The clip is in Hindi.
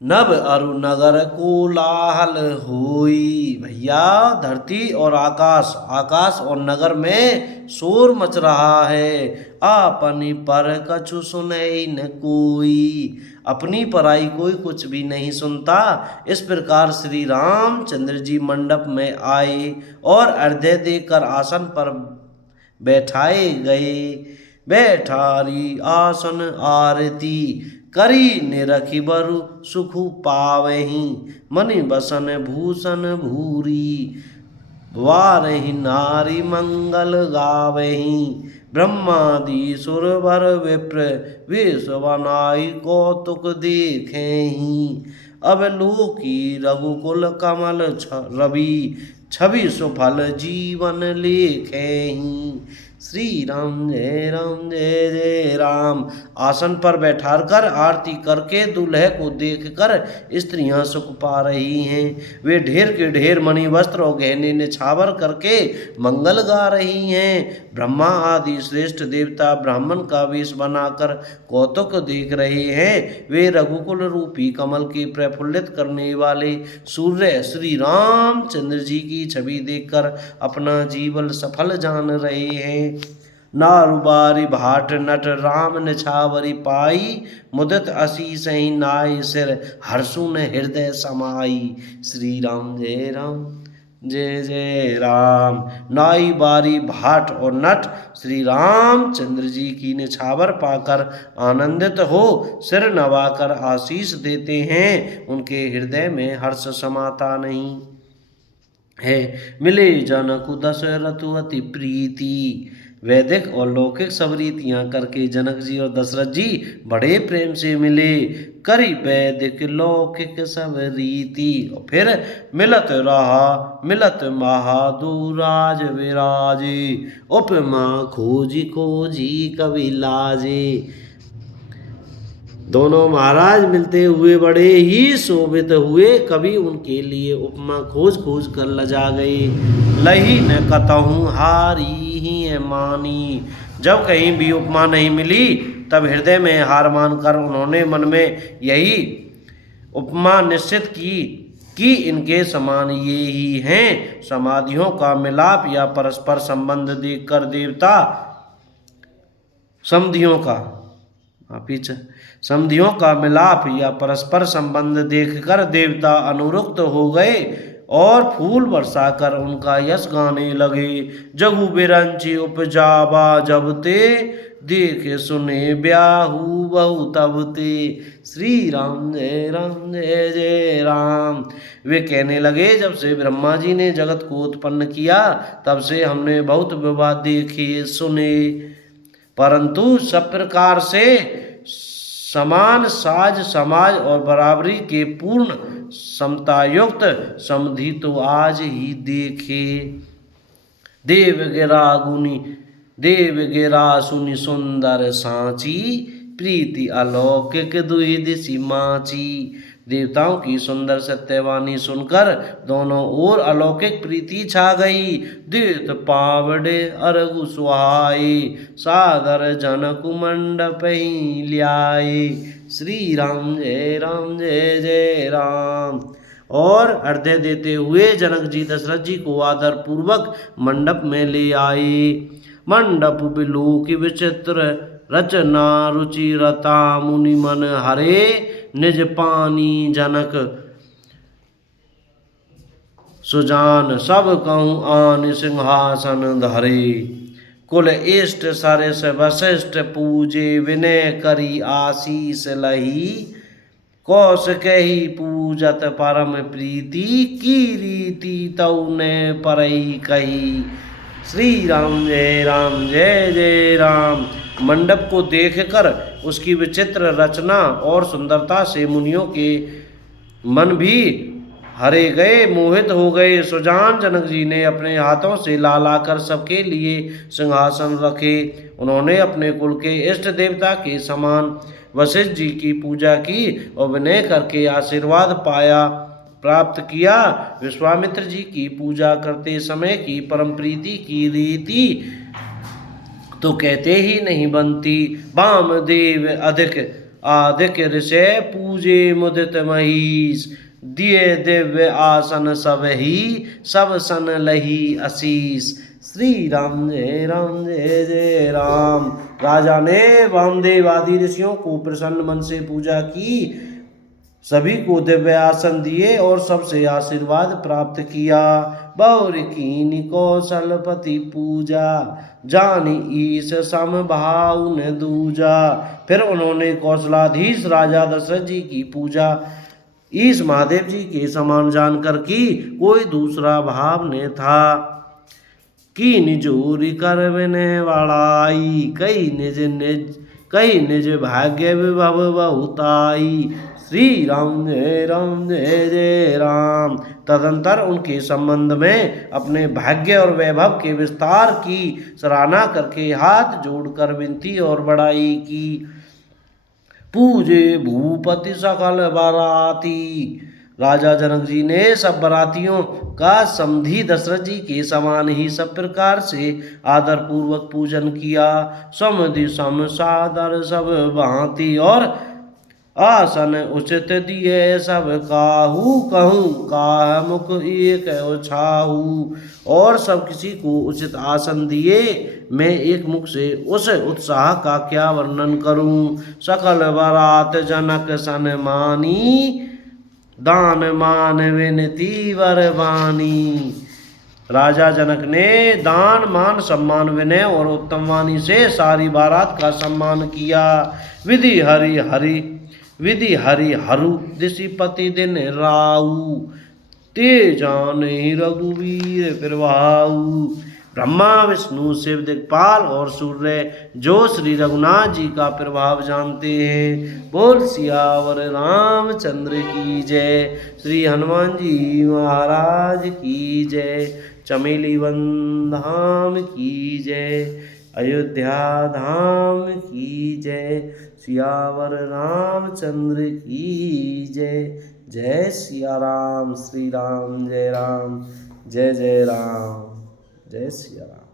नभ अरु नगर कोलाहल होई। भैया धरती और आकाश, आकाश और नगर में शोर मच रहा है। अपनी पर कछु सुनई न कोई, अपनी पराई कोई कुछ भी नहीं सुनता। इस प्रकार श्री रामचंद्र जी मंडप में आए और अर्घ्य देकर आसन पर बैठाए गए। बैठारी आसन आरती करी निरखी बरु सुख पावहीं। मनि बसन भूषण भूरी वारहि नारी मंगल गावहीं। ब्रह्मादि सुर वर विप्र विश्व बनाई कौतुक देखेहीं। अब लोकी रघुकुल कमल रवि छवि सुफल जीवन लेखेहीं। श्री राम जय राम जय जय राम। आसन पर बैठाकर आरती करके दूल्हे को देखकर स्त्रियां सुख पा रही हैं। वे ढेर के ढेर मणि वस्त्र और गहने निछावर करके मंगल गा रही हैं। ब्रह्मा आदि श्रेष्ठ देवता ब्राह्मण का वेश बनाकर कौतुक देख रहे हैं। वे रघुकुल रूपी कमल के प्रफुल्लित करने वाले सूर्य श्री रामचंद्र जी की छवि देखकर अपना जीवन सफल जान रहे हैं। नारुबारी भाट नट राम निछावरी पाई। मुदित असीस ही नाय सिर हर्षुन हृदय समाई। श्री राम जय राम जय जय राम। नाई बारी भाट और नट श्री रामचंद्र जी की निछावर पाकर आनंदित हो सिर नवाकर आशीष देते हैं। उनके हृदय में हर्ष समाता नहीं है। मिले जनक दशरथ अति प्रीति। वैदिक और लौकिक सब रीतियां करके जनक जी और दशरथ जी बड़े प्रेम से मिले। करी वैदिक लौकिक सब रीति। और फिर मिलत रहा मिलत महादुराज विराजे। उपमा खोजी खोजी कवि लाजे। दोनों महाराज मिलते हुए बड़े ही शोभित हुए। कभी उनके लिए उपमा खोज खोज कर लजा गए। लही न कतहु हारी ही मानी। जब कहीं भी उपमा नहीं मिली तब हृदय में हार मानकर उन्होंने मन में यही उपमा निश्चित की कि इनके समान ये ही हैं। समाधियों का मिलाप या परस्पर संबंध देखकर देवता समधियों का मिलाप या परस्पर संबंध देखकर देवता अनुरुक्त हो गए और फूल बरसाकर उनका यश गाने लगे। जगु बिरंची उपजावा जबते देखे सुने ब्याहू बहु तबते। श्री राम जय जय राम। वे कहने लगे, जब से ब्रह्मा जी ने जगत को उत्पन्न किया तब से हमने बहुत विवाह देखे सुने, परंतु सब प्रकार से समान साज समाज और बराबरी के पूर्ण समतायुक्त समधि तो आज ही देखे। देव गिरा सुनि सुंदर सांची। प्रीति अलौकिक दुहि दिशि माची। देवताओं की सुंदर सत्यवाणी सुनकर दोनों ओर अलौकिक प्रीति छा गई। देत पावड़े अरगु सुहाए। सादर जनक मंडप ही ल्याए। श्री राम जय जय राम। और अर्घ्य देते हुए जनक जी दशरथ जी को आदर पूर्वक मंडप में ले आए। मंडप बिलोक विचित्र रचना रुचि रता। मुनि मन हरे निज पानी। जनक सुजान सब कहूँ आन सिंहासन धरे। कुल इष्ट सरस वशिष्ठ पूजे। विनय करी आशीष लही। कौशिकहि पूजत परम प्रीति। की रीति तऊ ने परई कही। श्री राम जय जय राम। मंडप को देखकर उसकी विचित्र रचना और सुंदरता से मुनियों के मन भी हरे गए, मोहित हो गए। सुजान जनक जी ने अपने हाथों से ला लाकर सबके लिए सिंहासन रखे। उन्होंने अपने कुल के इष्ट देवता के समान वशिष्ठ जी की पूजा की और विनय करके आशीर्वाद प्राप्त किया। विश्वामित्र जी की पूजा करते समय की परम प्रीति की रीति तो कहते ही नहीं बनती। वामदेव अधिक आदिक ऋषि पूजे मुदित महिष, दिए दिव्य आसन सब ही, सब सन लही आशीष। श्री राम जय जय राम। राजा ने वामदेव आदि ऋषियों को प्रसन्न मन से पूजा की, सभी को दिव्य आसन दिए और सबसे आशीर्वाद प्राप्त किया। बौर कीनी कौशलपति पूजा, जानी ईश सम भाव न दूजा। फिर उन्होंने कौशलाधीश राजा दशरथ जी की पूजा ईश महादेव जी के समान जानकर की, कोई दूसरा भाव न था। की निजोरी कर विनय बड़ाई, कई निज भाग्य विभव बहुताई। श्री राम जय जय राम। तदंतर उनके संबंध में अपने भाग्य और वैभव के विस्तार की सराहना करके हाथ जोड़कर विनती और बड़ाई की। पूजे भूपति सकल बाराती, राजा जनक जी ने सब बरातियों का समधी दशरथ जी के समान ही सब प्रकार से आदर पूर्वक पूजन किया। समधि सम सादर सब भांति, और आसन उचित दिए सब काहू, कहूँ काह मुख एक छाहू। और सब किसी को उचित आसन दिए, मैं एक मुख से उस उत्साह का क्या वर्णन करूं। सकल बारात जनक सन मानी, दान मान विनती वर बानी। राजा जनक ने दान मान सम्मान विनय और उत्तम वाणी से सारी बारात का सम्मान किया। विधि हरि हरु दिशिपति दिन राऊ, ते जाने रघुवीर प्रभाऊ। ब्रह्मा विष्णु शिव दिक्पाल और सूर्य जो श्री रघुनाथ जी का प्रभाव जानते हैं। बोल सियावर रामचंद्र की जय। श्री हनुमान जी महाराज की जय। चमेली वन धाम की जय। अयोध्या धाम की जय। सियावर रामचंद्र की जय। जय सिया राम। श्री राम जय राम। जय जय राम। जय सिया राम।